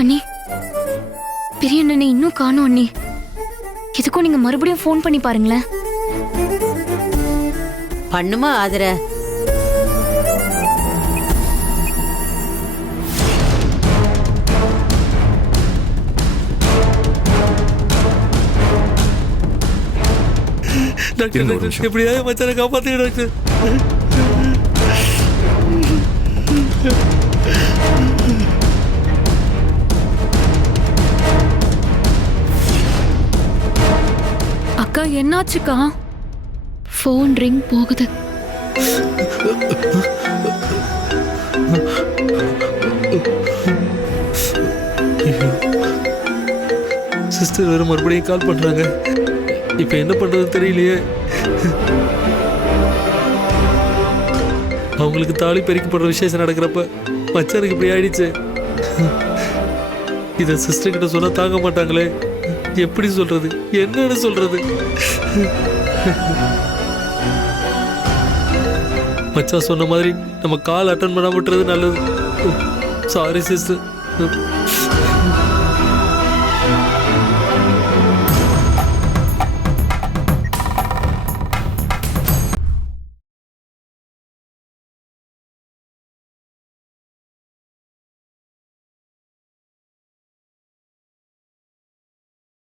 அண்ணி, பெரிய அண்ணனை இன்னும் காணோம் அண்ணி. எதுக்கும் நீங்க மறுபடியும் ஃபோன் பண்ணி பாருங்களேன். பண்ணுமா ஆதர? டாக்டர் எப்படியாவது மச்சானை காப்பாத்துங்க டாக்டர். அக்கா என்னாச்சுக்கா? ஃபோன் ரிங் போகுது. சிஸ்டர் வேற மறுபடியும் கால் பண்றாங்க. இப்ப என்ன பண்றது தெரியலையே. அவங்களுக்கு தாலி பெருக்கப்படுற விசேஷம் நடக்கிறப்ப மச்சானுக்கு இப்படி ஆயிடுச்சு. இத சிஸ்டர் கிட்ட சொன்னா தாங்க மாட்டாங்களே. எப்படி சொல்றது, என்னன்னு சொல்றது? மச்சான் சொன்ன மாதிரி நம்ம கால் அட்டன் பண்ண விட்டுறது நல்லது. Sorry sister.